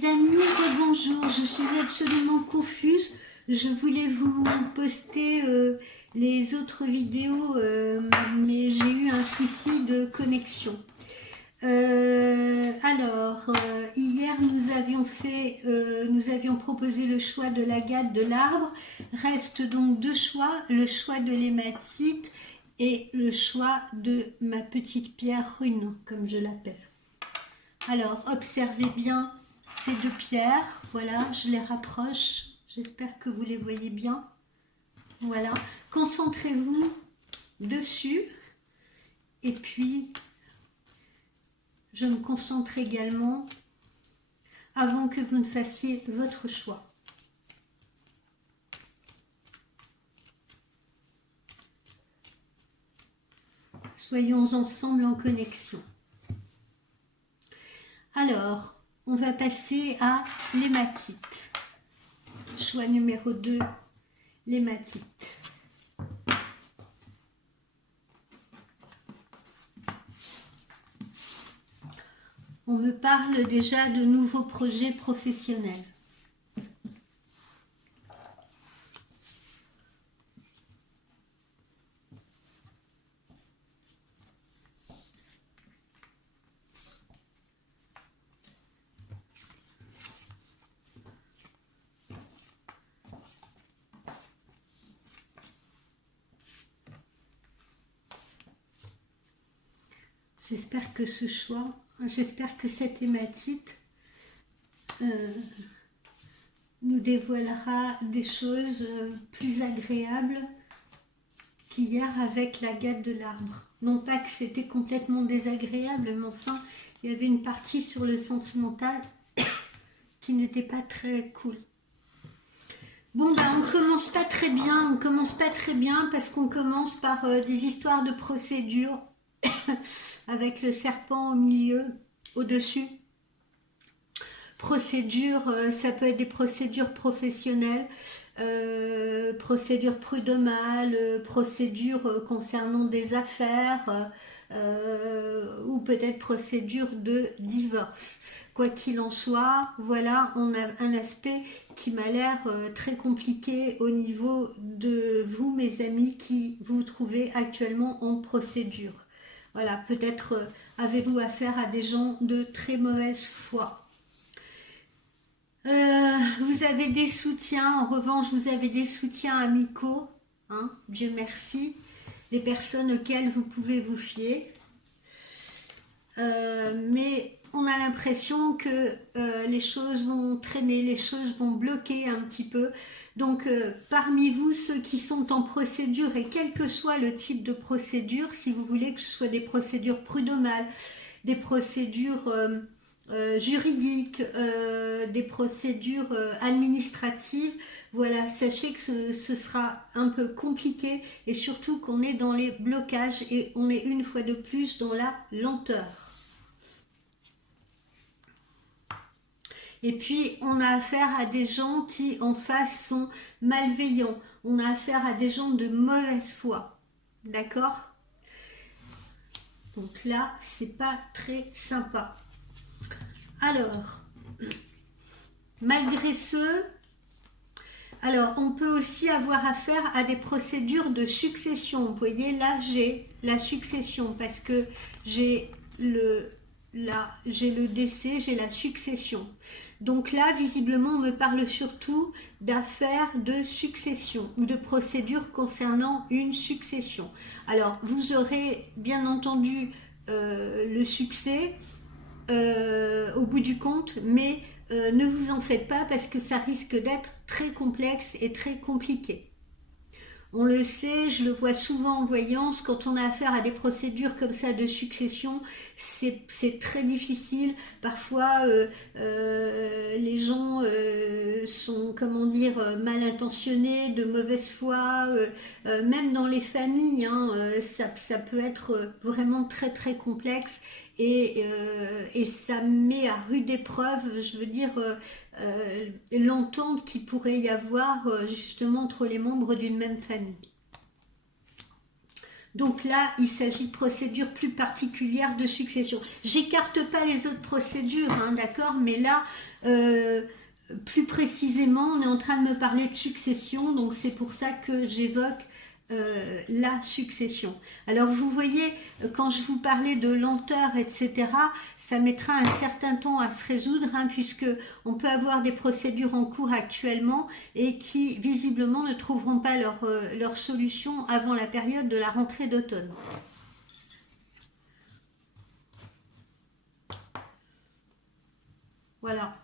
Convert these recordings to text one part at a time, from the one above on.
Mes amis, bonjour, je suis absolument confuse. Je voulais vous poster les autres vidéos, mais j'ai eu un souci de connexion. Hier nous avions proposé le choix de l'agate de l'arbre. Reste donc deux choix, le choix de l'hématite et le choix de ma petite pierre rune, comme je l'appelle. Alors, observez bien ces deux pierres. Voilà, je les rapproche. J'espère que vous les voyez bien. Voilà. Concentrez-vous dessus. Et puis, je me concentre également avant que vous ne fassiez votre choix. Soyons ensemble en connexion. Alors, on va passer à l'hématite. Choix numéro 2, l'hématite. On me parle déjà de nouveaux projets professionnels. J'espère que ce choix, j'espère que cette hématite nous dévoilera des choses plus agréables qu'hier avec l'agate de l'arbre. Non pas que c'était complètement désagréable, mais enfin, il y avait une partie sur le sentimental qui n'était pas très cool. Bon, on commence pas très bien, parce qu'on commence par des histoires de procédure avec le serpent au milieu, au-dessus. Procédure, ça peut être des procédures professionnelles, procédures prud'homales, procédures concernant des affaires, ou peut-être procédure de divorce. Quoi qu'il en soit, voilà, on a un aspect qui m'a l'air très compliqué au niveau de vous, mes amis, qui vous trouvez actuellement en procédure. Voilà, peut-être avez-vous affaire à des gens de très mauvaise foi. Vous avez des soutiens, en revanche, vous avez des soutiens amicaux, hein, Dieu merci, des personnes auxquelles vous pouvez vous fier. Mais on a l'impression que les choses vont traîner, les choses vont bloquer un petit peu. Donc parmi vous, ceux qui sont en procédure, et quel que soit le type de procédure, si vous voulez que ce soit des procédures prud'homales, des procédures juridiques, des procédures administratives, voilà, sachez que ce sera un peu compliqué et surtout qu'on est dans les blocages et on est une fois de plus dans la lenteur. Et puis, on a affaire à des gens qui, en face, sont malveillants. On a affaire à des gens de mauvaise foi. D'accord? Donc là, c'est pas très sympa. Alors, malgré ce, alors on peut aussi avoir affaire à des procédures de succession. Vous voyez, là, j'ai la succession parce que j'ai le décès, j'ai la succession. Donc là, visiblement, on me parle surtout d'affaires de succession ou de procédures concernant une succession. Alors, vous aurez bien entendu le succès au bout du compte, mais ne vous en faites pas parce que ça risque d'être très complexe et très compliqué. On le sait, je le vois souvent en voyance, quand on a affaire à des procédures comme ça de succession, c'est très difficile. Parfois, les gens sont, comment dire, mal intentionnés, de mauvaise foi, même dans les familles, hein, ça peut être vraiment très très complexe et ça met à rude épreuve, je veux dire, l'entente qu'il pourrait y avoir justement entre les membres d'une même famille. Donc là, il s'agit de procédures plus particulières de succession. J'écarte pas les autres procédures, hein, d'accord, mais là, plus précisément, on est en train de me parler de succession, donc c'est pour ça que j'évoque la succession. Alors vous voyez, quand je vous parlais de lenteur, etc., ça mettra un certain temps à se résoudre, hein, puisque on peut avoir des procédures en cours actuellement et qui visiblement ne trouveront pas leur solution avant la période de la rentrée d'automne. Voilà.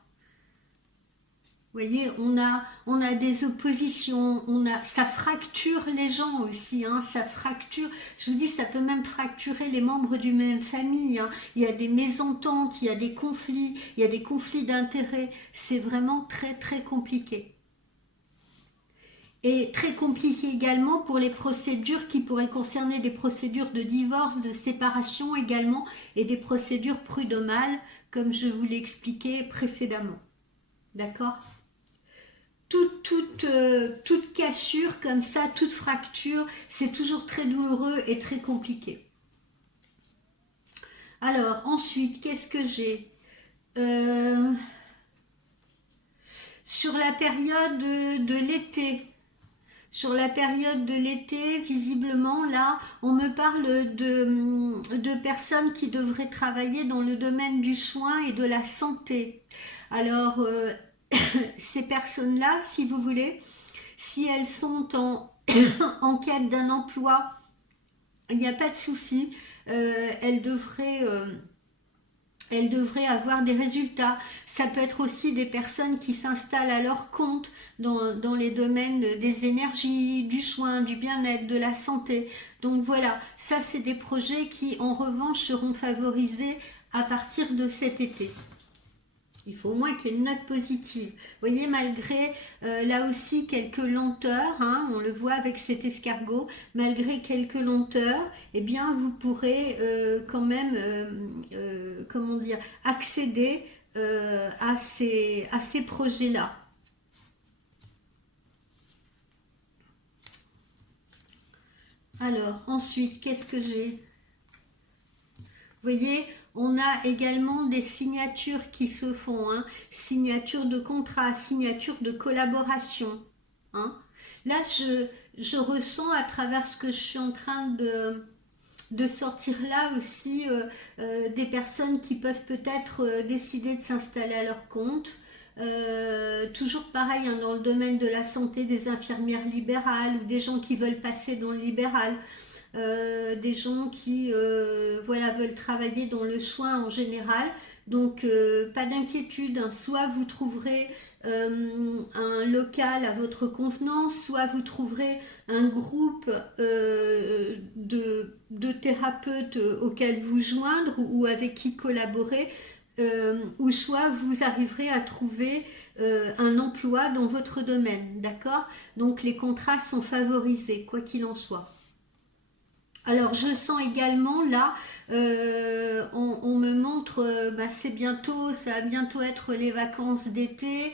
Vous voyez, on a des oppositions, ça fracture les gens aussi, hein, ça fracture, je vous dis, ça peut même fracturer les membres d'une même famille, hein. Il y a des mésententes, il y a des conflits, il y a des conflits d'intérêts, c'est vraiment très très compliqué. Et très compliqué également pour les procédures qui pourraient concerner des procédures de divorce, de séparation également, et des procédures prud'homales, comme je vous l'ai expliqué précédemment. D'accord ? Toute cassure comme ça, toute fracture, c'est toujours très douloureux et très compliqué. Alors, ensuite, qu'est-ce que j'ai Euh, Sur la période de l'été, sur la période de l'été, visiblement, là, on me parle de personnes qui devraient travailler dans le domaine du soin et de la santé. Alors, ces personnes-là, si vous voulez, si elles sont en quête d'un emploi, il n'y a pas de souci, elles devraient avoir des résultats. Ça peut être aussi des personnes qui s'installent à leur compte dans les domaines des énergies, du soin, du bien-être, de la santé. Donc voilà, ça c'est des projets qui en revanche seront favorisés à partir de cet été. Il faut au moins qu'il y ait une note positive. Vous voyez, malgré là aussi quelques lenteurs, hein, on le voit avec cet escargot, malgré quelques lenteurs, eh bien vous pourrez quand même, comment dire, accéder à ces projets-là. Alors, ensuite, qu'est-ce que j'ai? Vous voyez, on a également des signatures qui se font, hein, signature de contrat, signature de collaboration. Hein. Là, je ressens à travers ce que je suis en train de sortir là aussi des personnes qui peuvent peut-être décider de s'installer à leur compte. Toujours pareil, hein, dans le domaine de la santé, des infirmières libérales ou des gens qui veulent passer dans le libéral. Des gens qui voilà, veulent travailler dans le soin en général. Donc pas d'inquiétude, hein. Soit vous trouverez un local à votre convenance, soit vous trouverez un groupe de thérapeutes auquel vous joindre ou avec qui collaborer, ou soit vous arriverez à trouver un emploi dans votre domaine, d'accord? Donc les contrats sont favorisés, quoi qu'il en soit. Alors je sens également là, on me montre, bah, c'est bientôt, ça va bientôt être les vacances d'été.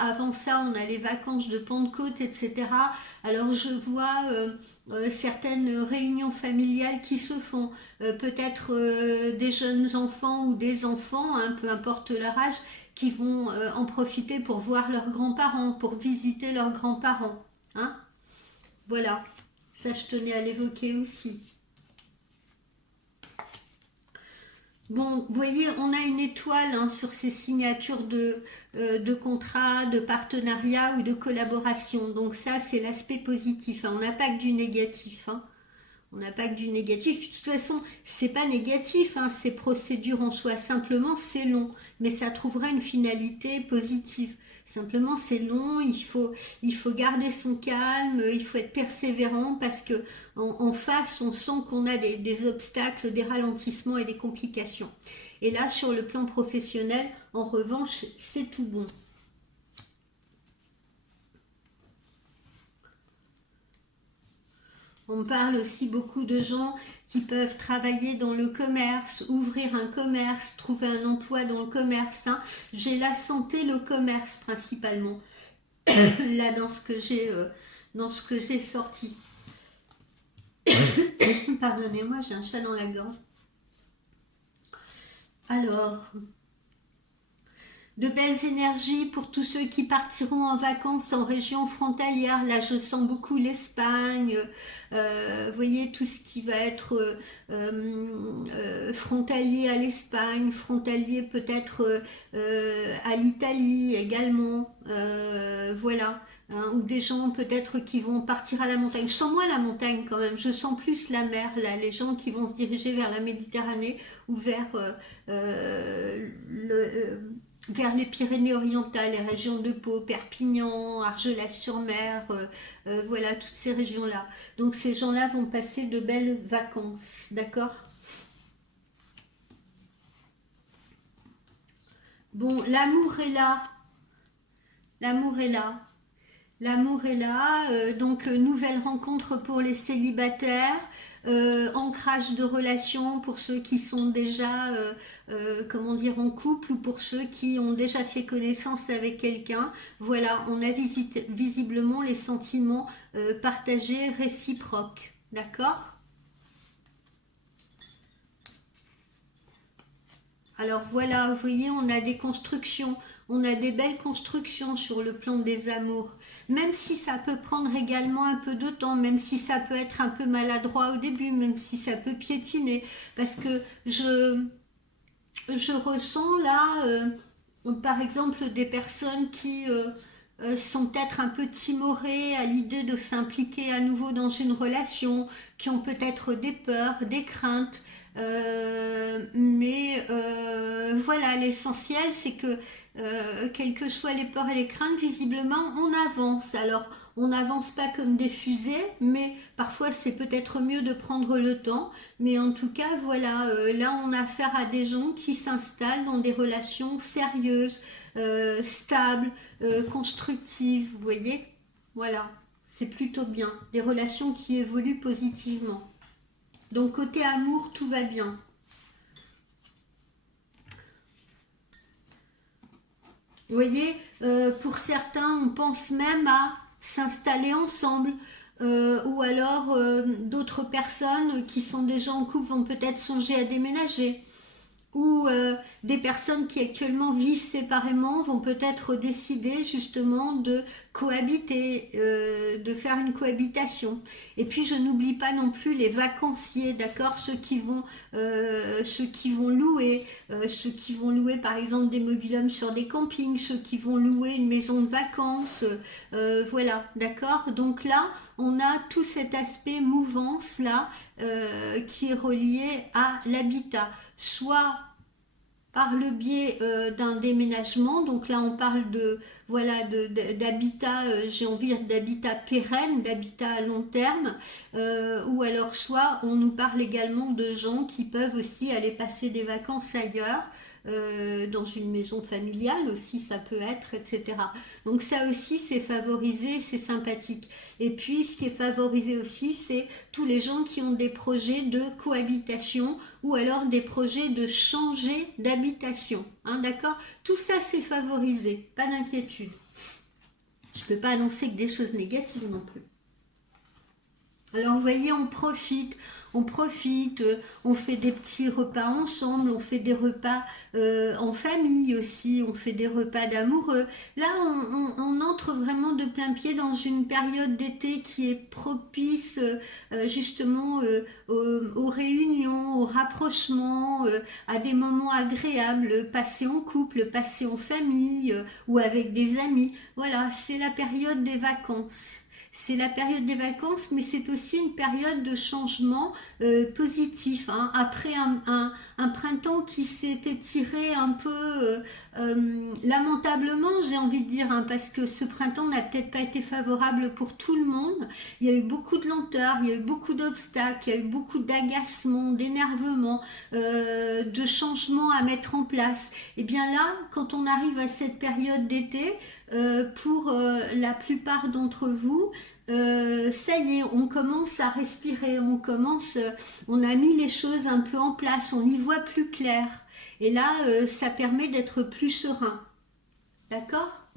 Avant ça, on a les vacances de Pentecôte, etc. Alors je vois certaines réunions familiales qui se font, peut-être des jeunes enfants ou des enfants, hein, peu importe leur âge, qui vont en profiter pour voir leurs grands-parents, pour visiter leurs grands-parents. Hein. Voilà, ça je tenais à l'évoquer aussi. Bon, vous voyez, on a une étoile, hein, sur ces signatures de contrat, de partenariat ou de collaboration. Donc ça, c'est l'aspect positif, hein. On n'a pas que du négatif, hein. On n'a pas que du négatif. De toute façon, c'est pas négatif, hein, ces procédures en soi. Simplement, c'est long, mais ça trouvera une finalité positive. Simplement, c'est long. Il faut garder son calme. Il faut être persévérant parce que en face, on sent qu'on a des obstacles, des ralentissements et des complications. Et là, sur le plan professionnel, en revanche, c'est tout bon. On parle aussi beaucoup de gens qui peuvent travailler dans le commerce, ouvrir un commerce, trouver un emploi dans le commerce, hein. J'ai la santé, le commerce principalement, là dans ce que j'ai sorti. Pardonnez-moi, j'ai un chat dans la gorge. Alors, de belles énergies pour tous ceux qui partiront en vacances en région frontalière. Là, je sens beaucoup l'Espagne. Vous voyez, tout ce qui va être frontalier à l'Espagne, frontalier peut-être à l'Italie également. Voilà. Hein, ou des gens peut-être qui vont partir à la montagne. Je sens moins la montagne quand même, je sens plus la mer, là, les gens qui vont se diriger vers la Méditerranée ou vers vers les Pyrénées-Orientales, les régions de Pau, Perpignan, Argelès-sur-Mer, voilà, toutes ces régions-là. Donc ces gens-là vont passer de belles vacances, d'accord? Bon, l'amour est là, l'amour est là. L'amour est là, donc nouvelle rencontre pour les célibataires, ancrage de relations pour ceux qui sont déjà, comment dire, en couple ou pour ceux qui ont déjà fait connaissance avec quelqu'un. Voilà, on a visiblement les sentiments partagés, réciproques. D'accord? Alors voilà, vous voyez, on a des constructions, on a des belles constructions sur le plan des amours. Même si ça peut prendre également un peu de temps, même si ça peut être un peu maladroit au début, même si ça peut piétiner, parce que je ressens là, par exemple, des personnes qui sont peut-être un peu timorées à l'idée de s'impliquer à nouveau dans une relation, qui ont peut-être des peurs, des craintes. Mais voilà, l'essentiel, c'est que quelles que soient les peurs et les craintes, visiblement, on avance. Alors, on n'avance pas comme des fusées, mais parfois c'est peut-être mieux de prendre le temps. Mais en tout cas, voilà, là on a affaire à des gens qui s'installent dans des relations sérieuses, stables, constructives, vous voyez? Voilà, c'est plutôt bien. Des relations qui évoluent positivement. Donc côté amour, tout va bien. Vous voyez, pour certains, on pense même à s'installer ensemble. Ou alors d'autres personnes qui sont déjà en couple vont peut-être songer à déménager. Ou des personnes qui actuellement vivent séparément vont peut-être décider justement de cohabiter, de faire une cohabitation. Et puis je n'oublie pas non plus les vacanciers, d'accord, ceux qui vont louer, ceux qui vont louer par exemple des mobil-homes sur des campings, ceux qui vont louer une maison de vacances, voilà, d'accord. Donc là, on a tout cet aspect mouvance là qui est relié à l'habitat, soit par le biais d'un déménagement. Donc là on parle de voilà d'habitat, j'ai envie d'habitat pérenne, d'habitat à long terme, ou alors soit on nous parle également de gens qui peuvent aussi aller passer des vacances ailleurs, dans une maison familiale aussi ça peut être, etc. Donc ça aussi c'est favorisé, c'est sympathique. Et puis ce qui est favorisé aussi, c'est tous les gens qui ont des projets de cohabitation ou alors des projets de changer d'habitation, hein, d'accord? Tout ça c'est favorisé, pas d'inquiétude. Je ne peux pas annoncer que des choses négatives non plus. Alors vous voyez, on profite, on fait des petits repas ensemble, on fait des repas en famille aussi, on fait des repas d'amoureux. Là, on entre vraiment de plein pied dans une période d'été qui est propice justement aux réunions, aux rapprochements, à des moments agréables, passés en couple, passés en famille ou avec des amis. Voilà, c'est la période des vacances. C'est la période des vacances, mais c'est aussi une période de changement positif, hein. Après un printemps qui s'est étiré un peu lamentablement, j'ai envie de dire, hein, parce que ce printemps n'a peut-être pas été favorable pour tout le monde. Il y a eu beaucoup de lenteur, il y a eu beaucoup d'obstacles, il y a eu beaucoup d'agacement, d'énervement, de changements à mettre en place. Et bien là, quand on arrive à cette période d'été, pour la plupart d'entre vous, ça y est, on commence à respirer, on a mis les choses un peu en place, on y voit plus clair. Et là, ça permet d'être plus serein. D'accord?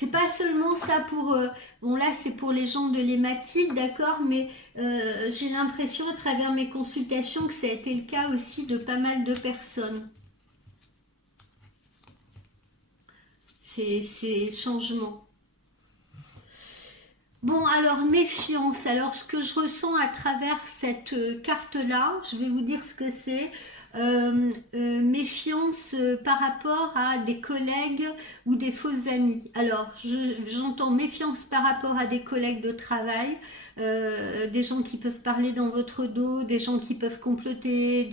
C'est pas seulement ça pour... bon là c'est pour les gens de l'hématite, d'accord, mais j'ai l'impression à travers mes consultations que ça a été le cas aussi de pas mal de personnes. Ces changements. Bon, alors méfiance. Alors ce que je ressens à travers cette carte-là, je vais vous dire ce que c'est. Méfiance par rapport à des collègues ou des fausses amies. Alors, j'entends méfiance par rapport à des collègues de travail, des gens qui peuvent parler dans votre dos, des gens qui peuvent comploter,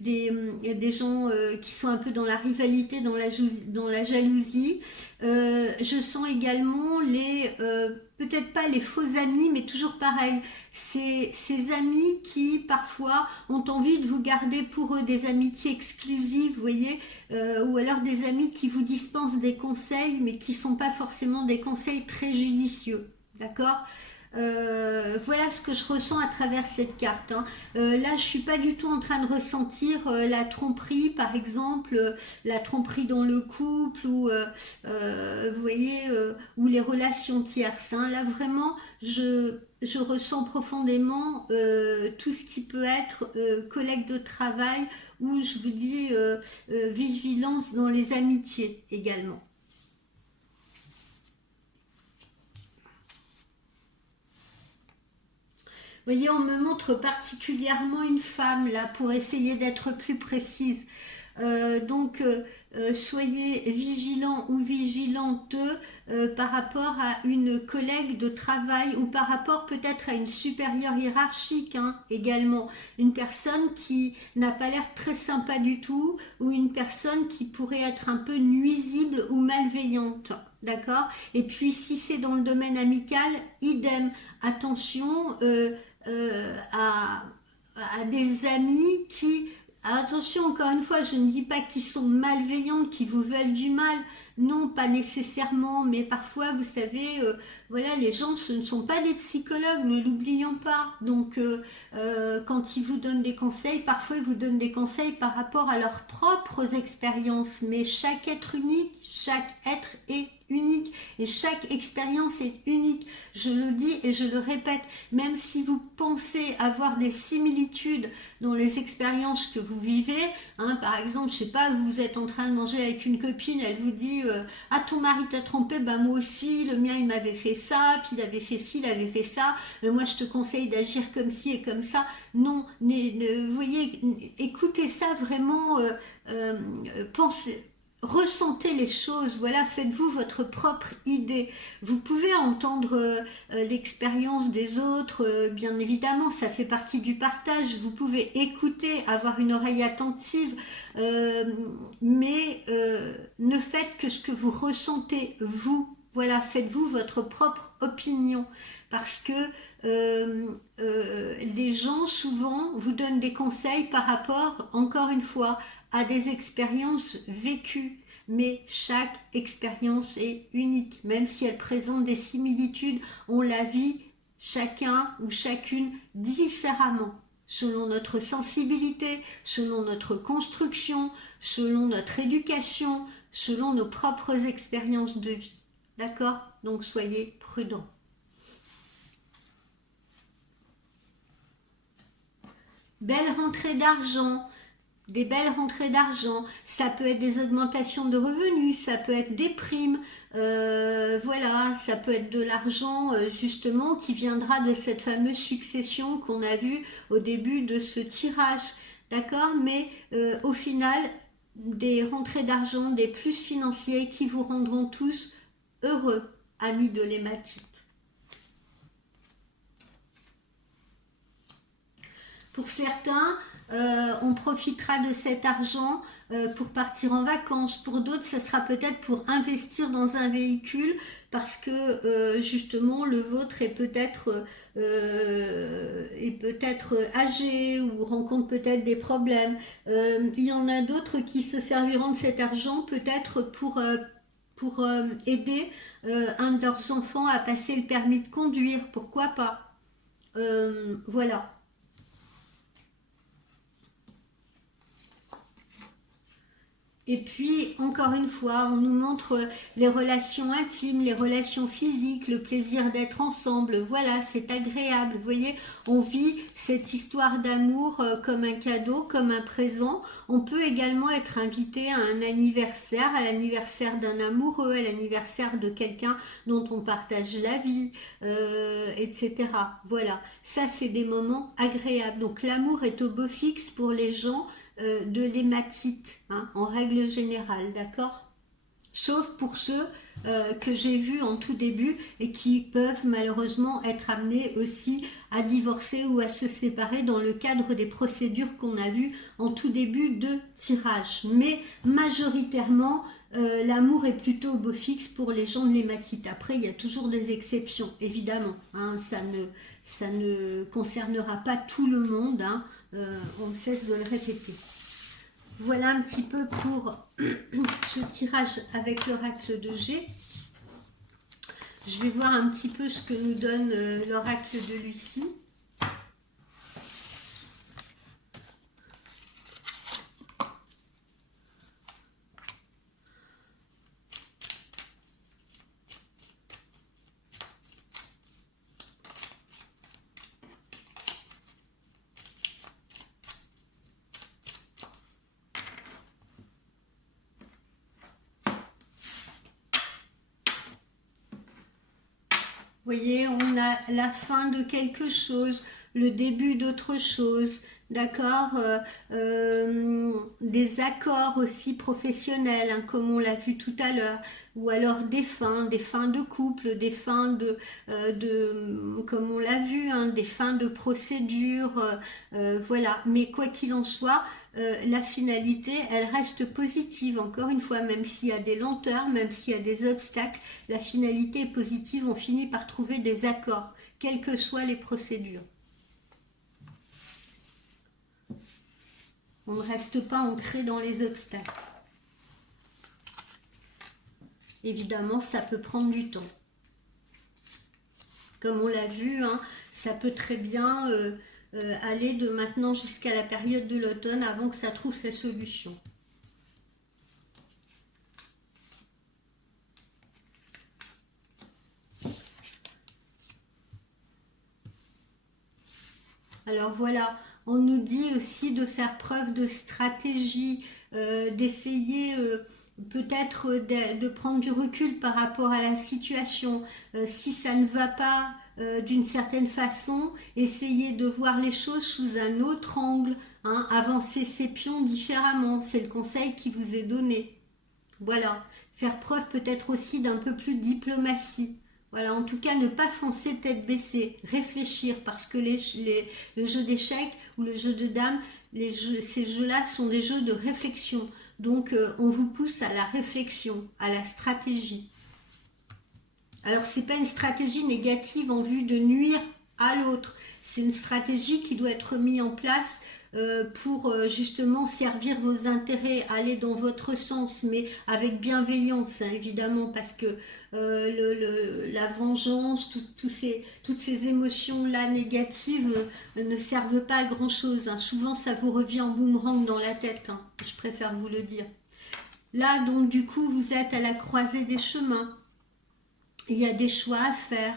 des gens qui sont un peu dans la rivalité, dans la jalousie. Je sens également peut-être pas les faux amis, mais toujours pareil, ces amis qui parfois ont envie de vous garder pour eux des amitiés exclusives, vous voyez, ou alors des amis qui vous dispensent des conseils, mais qui sont pas forcément des conseils très judicieux, d'accord. Voilà ce que je ressens à travers cette carte, hein. Là, je suis pas du tout en train de ressentir la tromperie, par exemple, la tromperie dans le couple ou vous voyez, ou les relations tierces, hein. Là, vraiment, je ressens profondément tout ce qui peut être collègue de travail ou je vous dis vigilance dans les amitiés également. Vous voyez, on me montre particulièrement une femme là pour essayer d'être plus précise. Soyez vigilant ou vigilante par rapport à une collègue de travail ou par rapport peut-être à une supérieure hiérarchique, hein, également. Une personne qui n'a pas l'air très sympa du tout ou une personne qui pourrait être un peu nuisible ou malveillante. D'accord. Et puis si c'est dans le domaine amical, idem. Attention à des amis qui, attention encore une fois, je ne dis pas qu'ils sont malveillants, qui vous veulent du mal, non pas nécessairement, mais parfois vous savez, voilà, les gens ce ne sont pas des psychologues, ne l'oublions pas, donc quand ils vous donnent des conseils, parfois ils vous donnent des conseils par rapport à leurs propres expériences, mais chaque être unique, chaque être est unique et chaque expérience est unique. Je le dis et je le répète, même si vous pensez avoir des similitudes dans les expériences que vous vivez, hein, par exemple, je sais pas, vous êtes en train de manger avec une copine, elle vous dit ah ton mari t'a trompé, bah moi aussi, le mien il m'avait fait ça, puis il avait fait ci, il avait fait ça, moi je te conseille d'agir comme ci et comme ça. Non, vous voyez, écoutez ça vraiment, pensez, ressentez les choses, voilà, faites-vous votre propre idée. Vous pouvez entendre l'expérience des autres, bien évidemment, ça fait partie du partage. Vous pouvez écouter, avoir une oreille attentive, mais ne faites que ce que vous ressentez, vous. Voilà, faites-vous votre propre opinion, parce que les gens souvent vous donnent des conseils par rapport, encore une fois, à des expériences vécues. Mais chaque expérience est unique, même si elle présente des similitudes, on la vit chacun ou chacune différemment, selon notre sensibilité, selon notre construction, selon notre éducation, selon nos propres expériences de vie. D'accord? Donc soyez prudents. Belle rentrée d'argent, des belles rentrées d'argent, ça peut être des augmentations de revenus, ça peut être des primes, voilà, ça peut être de l'argent justement qui viendra de cette fameuse succession qu'on a vue au début de ce tirage, d'accord, mais au final, des rentrées d'argent, des plus financiers qui vous rendront tous heureux, amis de l'hématite. Pour certains, on profitera de cet argent pour partir en vacances. Pour d'autres, ça sera peut-être pour investir dans un véhicule parce que justement le vôtre est peut-être âgé ou rencontre peut-être des problèmes. Il y en a d'autres qui se serviront de cet argent peut-être pour aider un de leurs enfants à passer le permis de conduire. Pourquoi pas? Voilà. Et puis, encore une fois, on nous montre les relations intimes, les relations physiques, le plaisir d'être ensemble. Voilà, c'est agréable. Vous voyez, on vit cette histoire d'amour comme un cadeau, comme un présent. On peut également être invité à un anniversaire, à l'anniversaire d'un amoureux, à l'anniversaire de quelqu'un dont on partage la vie, etc. Voilà, ça c'est des moments agréables. Donc l'amour est au beau fixe pour les gens de l'hématite, hein, en règle générale, d'accord? Sauf pour ceux que j'ai vus en tout début et qui peuvent malheureusement être amenés aussi à divorcer ou à se séparer dans le cadre des procédures qu'on a vues en tout début de tirage. Mais majoritairement, l'amour est plutôt au beau fixe pour les gens de l'hématite. Après, il y a toujours des exceptions, évidemment, hein, ça ne concernera pas tout le monde, hein, on ne cesse de le répéter. Voilà un petit peu pour ce tirage avec l'oracle de G. Je vais voir un petit peu ce que nous donne l'oracle de Lucie. Vous voyez, on a la fin de quelque chose, le début d'autre chose, d'accord, des accords aussi professionnels, hein, comme on l'a vu tout à l'heure, ou alors des fins de couple, des fins comme on l'a vu, hein, des fins de procédure, voilà. Mais quoi qu'il en soit, la finalité, elle reste positive, encore une fois, même s'il y a des lenteurs, même s'il y a des obstacles, la finalité est positive, on finit par trouver des accords, quelles que soient les procédures. On ne reste pas ancré dans les obstacles. Évidemment, ça peut prendre du temps. Comme on l'a vu, hein, ça peut très bien aller de maintenant jusqu'à la période de l'automne avant que ça trouve sa solution. Alors voilà, on nous dit aussi de faire preuve de stratégie, d'essayer peut-être de prendre du recul par rapport à la situation. Si ça ne va pas d'une certaine façon, essayer de voir les choses sous un autre angle, hein, avancer ses pions différemment. C'est le conseil qui vous est donné. Voilà, faire preuve peut-être aussi d'un peu plus de diplomatie. Voilà, en tout cas, ne pas foncer tête baissée, réfléchir, parce que le jeu d'échecs ou le jeu de dames, ces jeux-là sont des jeux de réflexion. Donc, on vous pousse à la réflexion, à la stratégie. Alors, c'est pas une stratégie négative en vue de nuire à l'autre. C'est une stratégie qui doit être mise en place pour justement servir vos intérêts, aller dans votre sens, mais avec bienveillance, hein, évidemment, parce que la vengeance, toutes ces émotions-là négatives ne servent pas à grand-chose, hein. Souvent, ça vous revient en boomerang dans la tête, hein. Je préfère vous le dire. Là, donc, du coup, vous êtes à la croisée des chemins. Il y a des choix à faire,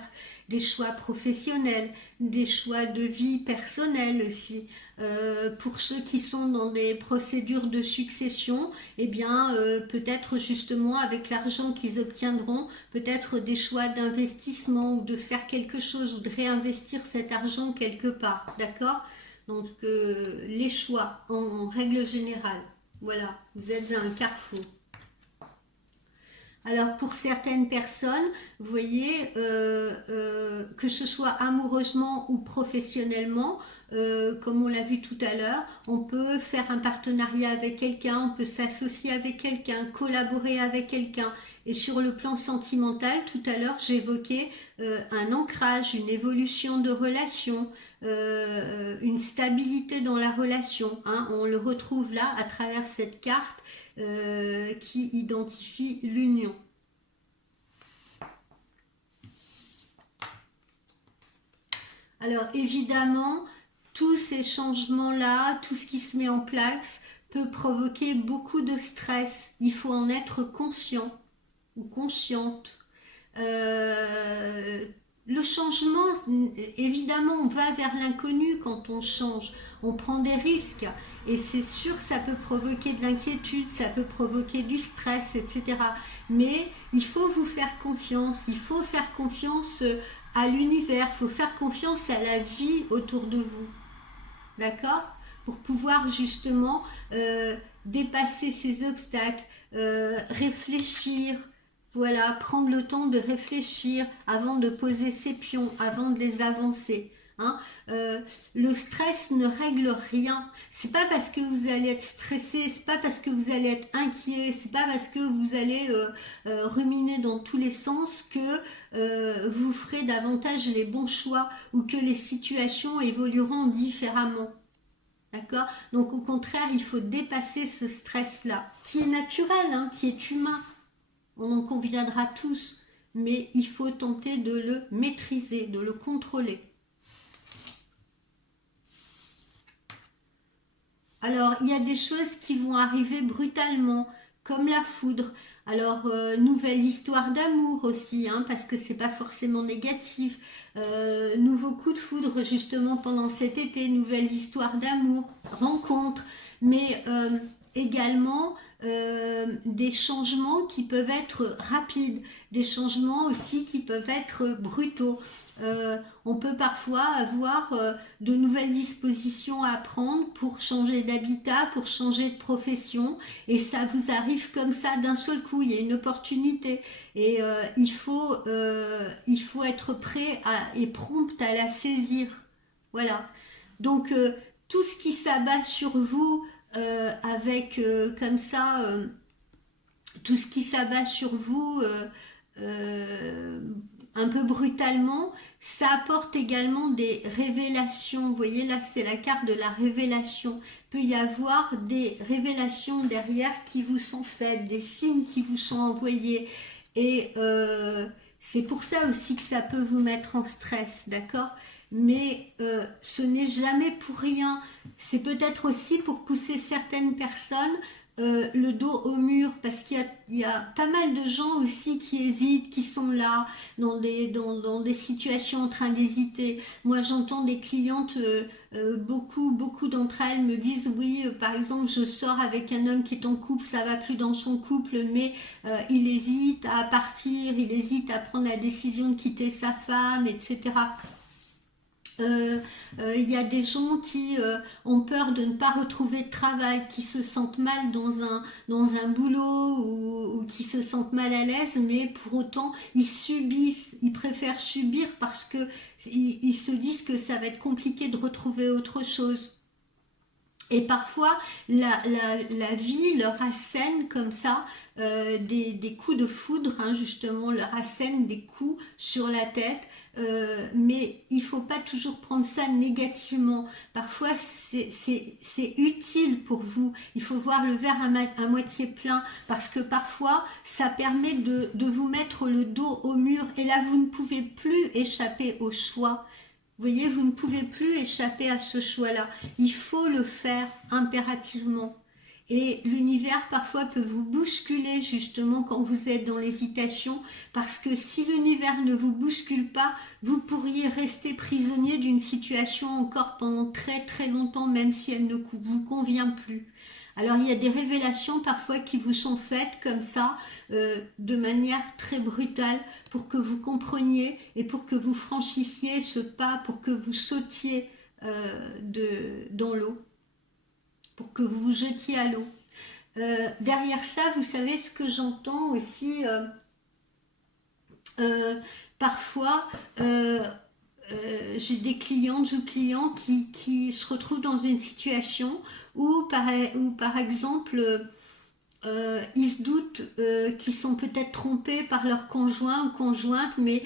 des choix professionnels, des choix de vie personnelle aussi. Pour ceux qui sont dans des procédures de succession, eh bien, peut-être justement avec l'argent qu'ils obtiendront, peut-être des choix d'investissement ou de faire quelque chose ou de réinvestir cet argent quelque part, d'accord? Donc, les choix en règle générale. Voilà, vous êtes à un carrefour. Alors pour certaines personnes, vous voyez, que ce soit amoureusement ou professionnellement, comme on l'a vu tout à l'heure, on peut faire un partenariat avec quelqu'un, on peut s'associer avec quelqu'un, collaborer avec quelqu'un. Et sur le plan sentimental, tout à l'heure, j'évoquais un ancrage, une évolution de relation, une stabilité dans la relation, hein. On le retrouve là à travers cette carte qui identifie l'union. Alors évidemment, tous ces changements-là, tout ce qui se met en place peut provoquer beaucoup de stress. Il faut en être conscient ou consciente. Le changement, évidemment, on va vers l'inconnu quand on change. On prend des risques et c'est sûr que ça peut provoquer de l'inquiétude, ça peut provoquer du stress, etc. Mais il faut vous faire confiance, il faut faire confiance à l'univers, il faut faire confiance à la vie autour de vous. D'accord? Pour pouvoir justement dépasser ces obstacles, réfléchir, voilà, prendre le temps de réfléchir avant de poser ses pions, avant de les avancer. Hein. Le stress ne règle rien. C'est pas parce que vous allez être stressé, c'est pas parce que vous allez être inquiet, c'est pas parce que vous allez ruminer dans tous les sens que vous ferez davantage les bons choix ou que les situations évolueront différemment. D'accord? Donc au contraire, il faut dépasser ce stress-là, qui est naturel, hein, qui est humain. On en conviendra tous, mais il faut tenter de le maîtriser, de le contrôler. Alors, il y a des choses qui vont arriver brutalement, comme la foudre. Alors, nouvelle histoire d'amour aussi, hein, parce que c'est pas forcément négatif. Nouveau coup de foudre justement pendant cet été, nouvelle histoire d'amour, rencontre, mais également des changements qui peuvent être rapides, des changements aussi qui peuvent être brutaux. On peut parfois avoir de nouvelles dispositions à prendre pour changer d'habitat, pour changer de profession, et ça vous arrive comme ça d'un seul coup, il y a une opportunité, et il faut être prêt et prompt à la saisir. Voilà. Donc, tout ce qui s'abat sur vous avec comme ça, tout ce qui s'abat sur vous euh, un peu brutalement, ça apporte également des révélations. Vous voyez, là, c'est la carte de la révélation. Il peut y avoir des révélations derrière qui vous sont faites, des signes qui vous sont envoyés. Et c'est pour ça aussi que ça peut vous mettre en stress, d'accord? Mais ce n'est jamais pour rien. C'est peut-être aussi pour pousser certaines personnes le dos au mur, parce qu'il y a pas mal de gens aussi qui hésitent, qui sont là dans des situations en train d'hésiter. Moi, j'entends des clientes, beaucoup d'entre elles me disent oui, par exemple, je sors avec un homme qui est en couple, ça va plus dans son couple, mais il hésite à partir, il hésite à prendre la décision de quitter sa femme, etc. Y a des gens qui ont peur de ne pas retrouver de travail, qui se sentent mal dans un boulot ou qui se sentent mal à l'aise, mais pour autant ils subissent, ils préfèrent subir parce que ils se disent que ça va être compliqué de retrouver autre chose. Et parfois, la vie leur assène comme ça des coups de foudre, hein, justement, leur assène des coups sur la tête. Mais il ne faut pas toujours prendre ça négativement. Parfois, c'est utile pour vous. Il faut voir le verre à moitié plein parce que parfois, ça permet de vous mettre le dos au mur. Et là, vous ne pouvez plus échapper au choix. Vous voyez, vous ne pouvez plus échapper à ce choix-là. Il faut le faire impérativement. Et l'univers parfois peut vous bousculer justement quand vous êtes dans l'hésitation, parce que si l'univers ne vous bouscule pas, vous pourriez rester prisonnier d'une situation encore pendant très très longtemps, même si elle ne vous convient plus. Alors il y a des révélations parfois qui vous sont faites comme ça, de manière très brutale, pour que vous compreniez et pour que vous franchissiez ce pas, pour que vous sautiez dans l'eau, pour que vous vous jetiez à l'eau. Derrière ça, vous savez ce que j'entends aussi parfois. J'ai des clientes ou clients qui se retrouvent dans une situation où par exemple ils se doutent qu'ils sont peut-être trompés par leur conjoint ou conjointe, mais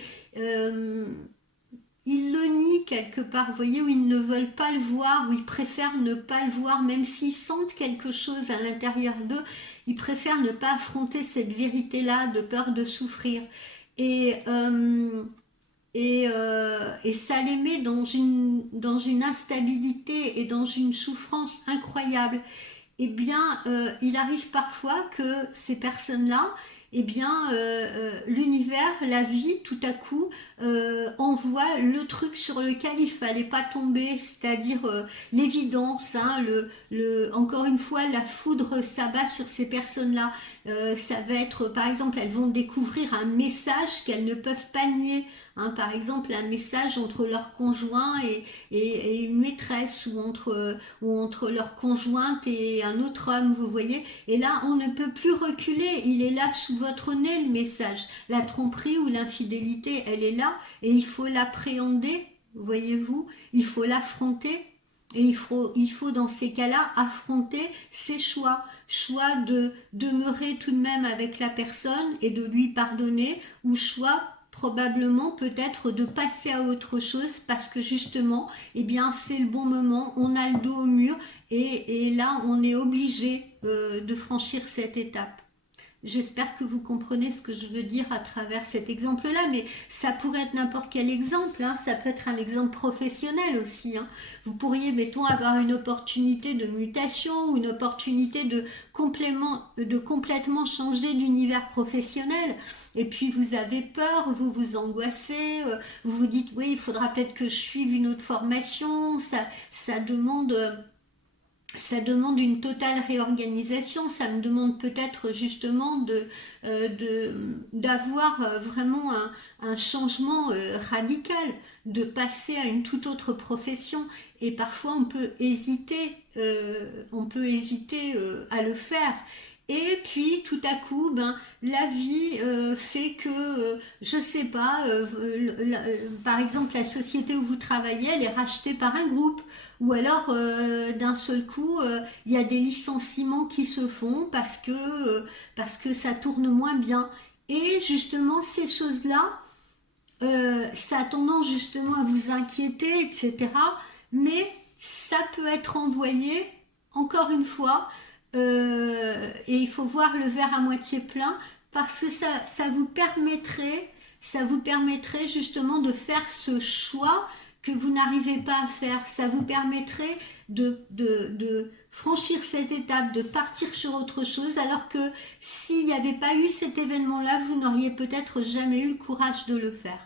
ils le nient quelque part, vous voyez, où ils ne veulent pas le voir, où ils préfèrent ne pas le voir, même s'ils sentent quelque chose à l'intérieur d'eux, ils préfèrent ne pas affronter cette vérité-là de peur de souffrir. Et, euh, et ça les met dans une instabilité et dans une souffrance incroyable. eh bien, il arrive parfois que ces personnes-là, eh bien, l'univers, la vie, tout à coup, envoie le truc sur lequel il fallait pas tomber, c'est-à-dire l'évidence, hein, encore une fois, la foudre s'abat sur ces personnes-là. Ça va être, par exemple, elles vont découvrir un message qu'elles ne peuvent pas nier. Hein, par exemple, un message entre leur conjoint et une maîtresse ou entre leur conjointe et un autre homme, vous voyez. Et là, on ne peut plus reculer. Il est là sous votre nez, le message. La tromperie ou l'infidélité, elle est là et il faut l'appréhender, voyez-vous. Il faut l'affronter. Et il faut dans ces cas-là affronter ses choix. Choix de demeurer tout de même avec la personne et de lui pardonner, ou choix probablement peut-être de passer à autre chose parce que justement, eh bien, c'est le bon moment, on a le dos au mur et là, on est obligé de franchir cette étape. J'espère que vous comprenez ce que je veux dire à travers cet exemple-là, mais ça pourrait être n'importe quel exemple, hein. Ça peut être un exemple professionnel aussi, hein. Vous pourriez, mettons, avoir une opportunité de mutation ou une opportunité de complètement changer d'univers professionnel, et puis vous avez peur, vous vous angoissez, vous vous dites, oui, il faudra peut-être que je suive une autre formation, ça demande... ça demande une totale réorganisation, ça me demande peut-être justement d'avoir vraiment un changement radical, de passer à une toute autre profession. Et parfois on peut hésiter à le faire. Et puis tout à coup, ben, la vie fait que, je sais pas, par exemple la société où vous travaillez, elle est rachetée par un groupe. Ou alors d'un seul coup, il y a des licenciements qui se font parce que ça tourne moins bien. Et justement, ces choses-là, ça a tendance justement à vous inquiéter, etc. Mais ça peut être envoyé, encore une fois, et il faut voir le verre à moitié plein, parce que ça vous permettrait justement de faire ce choix que vous n'arrivez pas à faire. Ça vous permettrait de franchir cette étape, de partir sur autre chose, alors que s'il n'y avait pas eu cet événement-là, vous n'auriez peut-être jamais eu le courage de le faire.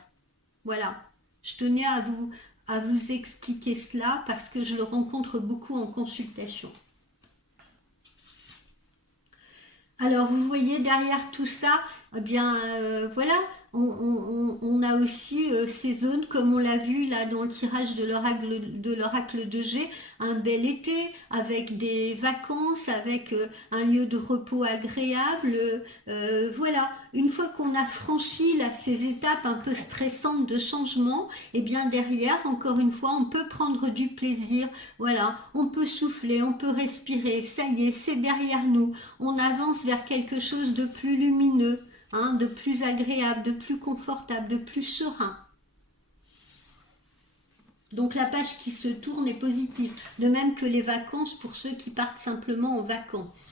Voilà, je tenais à vous expliquer cela parce que je le rencontre beaucoup en consultation. Alors vous voyez derrière tout ça, eh bien voilà, on a aussi ces zones comme on l'a vu là dans le tirage de l'oracle de G, un bel été avec des vacances, avec un lieu de repos agréable. Voilà, une fois qu'on a franchi là, ces étapes un peu stressantes de changement, et bien derrière, encore une fois, on peut prendre du plaisir. Voilà, on peut souffler, on peut respirer. Ça y est, c'est derrière nous. On avance vers quelque chose de plus lumineux, hein, de plus agréable, de plus confortable, de plus serein. Donc la page qui se tourne est positive, de même que les vacances pour ceux qui partent simplement en vacances.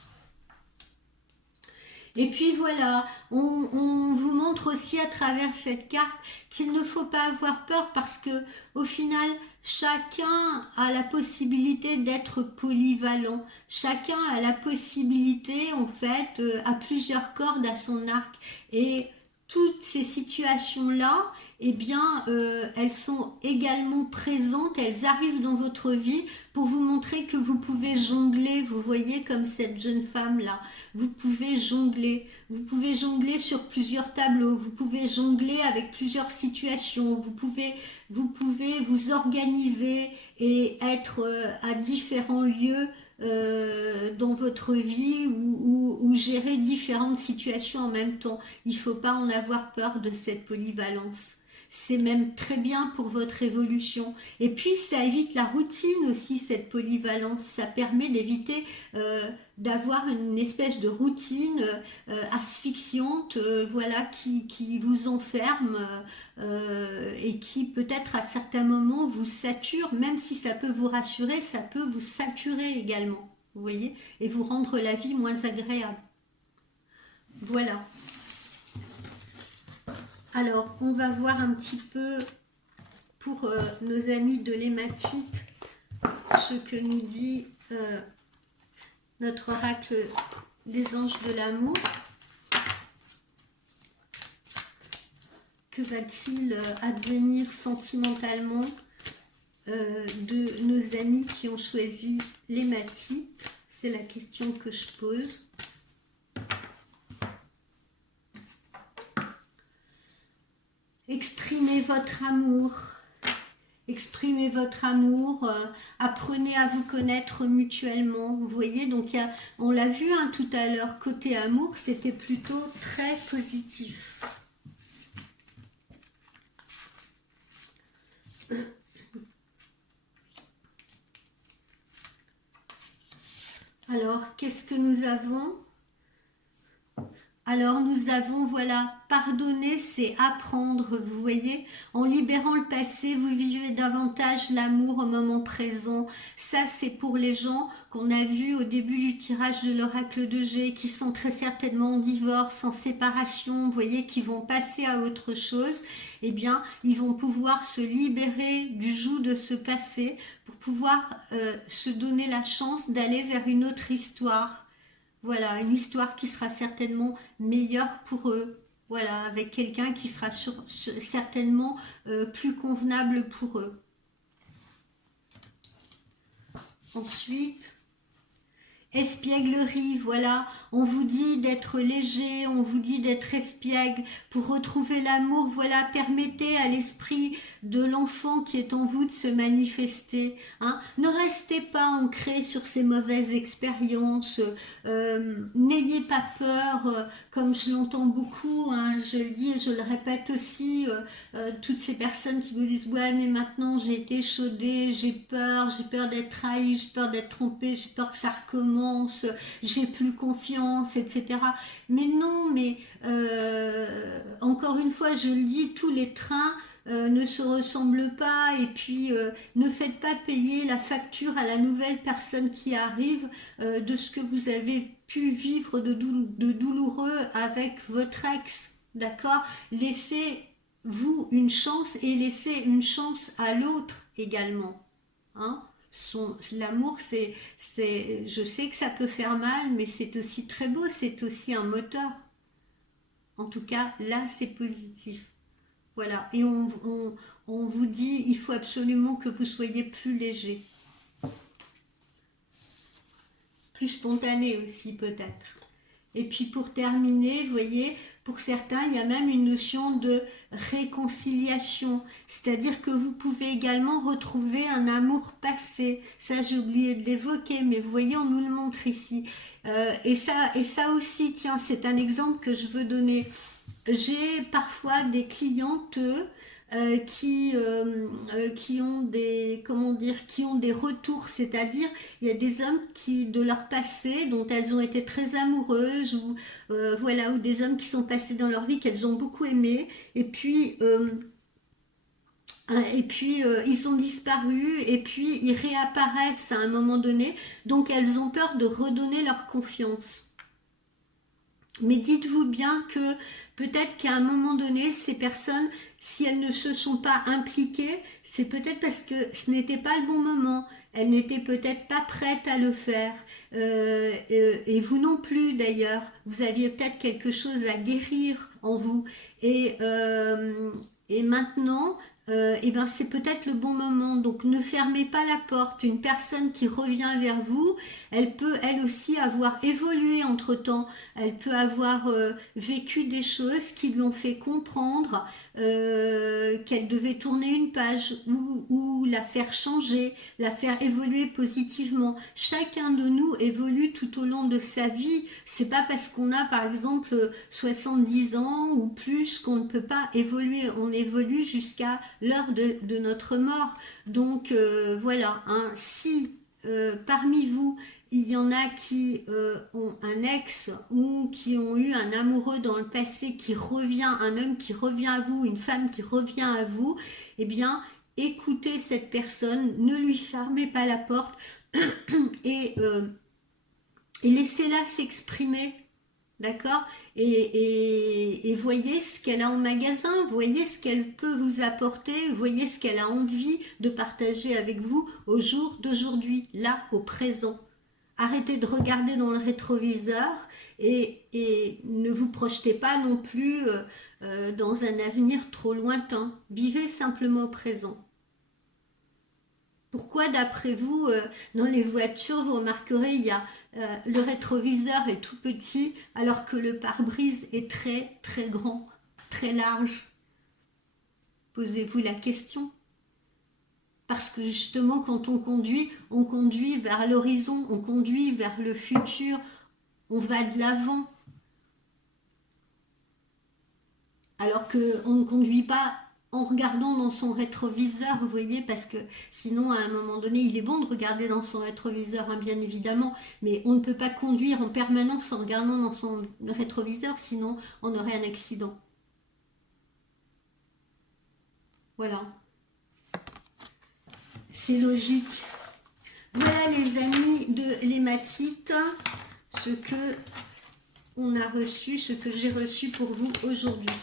Et puis voilà, on vous montre aussi à travers cette carte qu'il ne faut pas avoir peur parce que au final, chacun a la possibilité d'être polyvalent. Chacun a la possibilité, en fait, à plusieurs cordes à son arc. Et toutes ces situations-là, eh bien, elles sont également présentes, elles arrivent dans votre vie pour vous montrer que vous pouvez jongler, vous voyez, comme cette jeune femme-là. Vous pouvez jongler sur plusieurs tableaux, vous pouvez jongler avec plusieurs situations, vous pouvez vous organiser et être à différents lieux dans votre vie ou gérer différentes situations en même temps. Il ne faut pas en avoir peur de cette polyvalence. C'est même très bien pour votre évolution. Et puis, ça évite la routine aussi, cette polyvalence. Ça permet d'éviter d'avoir une espèce de routine asphyxiante, voilà, qui vous enferme et qui peut-être à certains moments vous sature, même si ça peut vous rassurer, ça peut vous saturer également, vous voyez, et vous rendre la vie moins agréable. Voilà. Alors, on va voir un petit peu pour nos amis de l'hématite ce que nous dit notre oracle des anges de l'amour. Que va-t-il advenir sentimentalement de nos amis qui ont choisi l'hématite? C'est la question que je pose. Exprimez votre amour. Exprimez votre amour, apprenez à vous connaître mutuellement. Vous voyez, donc on l'a vu tout à l'heure, côté amour, c'était plutôt très positif. Alors, qu'est-ce que nous avons? Alors, nous avons, voilà, pardonner, c'est apprendre, vous voyez. En libérant le passé, vous vivez davantage l'amour au moment présent. Ça, c'est pour les gens qu'on a vus au début du tirage de l'oracle de G, qui sont très certainement en divorce, en séparation, vous voyez, qui vont passer à autre chose. Eh bien, ils vont pouvoir se libérer du joug de ce passé pour pouvoir se donner la chance d'aller vers une autre histoire. Voilà, une histoire qui sera certainement meilleure pour eux. Voilà, avec quelqu'un qui sera certainement plus convenable pour eux. Ensuite, espièglerie, voilà, on vous dit d'être léger, on vous dit d'être espiègle pour retrouver l'amour, voilà, permettez à l'esprit de l'enfant qui est en vous de se manifester, hein. Ne restez pas ancré sur ces mauvaises expériences, n'ayez pas peur, comme je l'entends beaucoup, hein, je le dis et je le répète aussi, toutes ces personnes qui vous disent ouais mais maintenant j'ai été échaudée, j'ai peur d'être trahi, j'ai peur d'être trompée, j'ai peur que ça recommence, j'ai plus confiance, etc. Mais non, mais encore une fois je le dis, tous les trains ne se ressemblent pas, et puis ne faites pas payer la facture à la nouvelle personne qui arrive de ce que vous avez pu vivre de douloureux avec votre ex, d'accord? Laissez-vous une chance et laissez une chance à l'autre également, hein? L'amour, je sais que ça peut faire mal, mais c'est aussi très beau, c'est aussi un moteur. En tout cas, là, c'est positif. Voilà, et on vous dit, il faut absolument que vous soyez plus léger. Plus spontané aussi peut-être. Et puis pour terminer, vous voyez, pour certains, il y a même une notion de réconciliation. C'est-à-dire que vous pouvez également retrouver un amour passé. Ça, j'ai oublié de l'évoquer, mais vous voyez, on nous le montre ici. Et ça aussi, tiens, c'est un exemple que je veux donner. J'ai parfois des clientes qui ont des, comment dire, qui ont des retours, c'est-à-dire il y a des hommes qui de leur passé dont elles ont été très amoureuses, ou voilà, ou des hommes qui sont passés dans leur vie qu'elles ont beaucoup aimé, et puis ils ont disparu, et puis ils réapparaissent à un moment donné, donc elles ont peur de redonner leur confiance. Mais dites-vous bien que peut-être qu'à un moment donné, ces personnes, si elles ne se sont pas impliquées, c'est peut-être parce que ce n'était pas le bon moment. Elles n'étaient peut-être pas prêtes à le faire. Et vous non plus d'ailleurs. Vous aviez peut-être quelque chose à guérir en vous. Et maintenant, et ben c'est peut-être le bon moment. Donc ne fermez pas la porte. Une personne qui revient vers vous, elle peut elle aussi avoir évolué entre-temps. Elle peut avoir vécu des choses qui lui ont fait comprendre qu'elle devait tourner une page, ou la faire changer, la faire évoluer positivement. Chacun de nous évolue tout au long de sa vie. C'est pas parce qu'on a par exemple 70 ans ou plus qu'on ne peut pas évoluer. On évolue jusqu'à l'heure de notre mort. Donc voilà, hein, si parmi vous il y en a qui ont un ex ou qui ont eu un amoureux dans le passé qui revient, un homme qui revient à vous, une femme qui revient à vous, eh bien, écoutez cette personne, ne lui fermez pas la porte et laissez-la s'exprimer, d'accord? Et voyez ce qu'elle a en magasin, voyez ce qu'elle peut vous apporter, voyez ce qu'elle a envie de partager avec vous au jour d'aujourd'hui, là, au présent. arrêtez de regarder dans le rétroviseur et ne vous projetez pas non plus dans un avenir trop lointain. Vivez simplement au présent. Pourquoi, d'après vous, dans les voitures, vous remarquerez, il y a le rétroviseur est tout petit, alors que le pare-brise est très, très grand, très large? Posez-vous la question. Parce que justement, quand on conduit vers l'horizon, on conduit vers le futur, on va de l'avant. Alors qu'on ne conduit pas en regardant dans son rétroviseur, vous voyez, parce que sinon, à un moment donné, il est bon de regarder dans son rétroviseur, hein, bien évidemment, mais on ne peut pas conduire en permanence en regardant dans son rétroviseur, sinon on aurait un accident. Voilà. C'est logique. Voilà les amis de l'hématite, ce que on a reçu, ce que j'ai reçu pour vous aujourd'hui.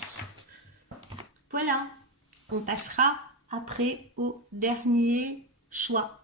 Voilà, on passera après au dernier choix.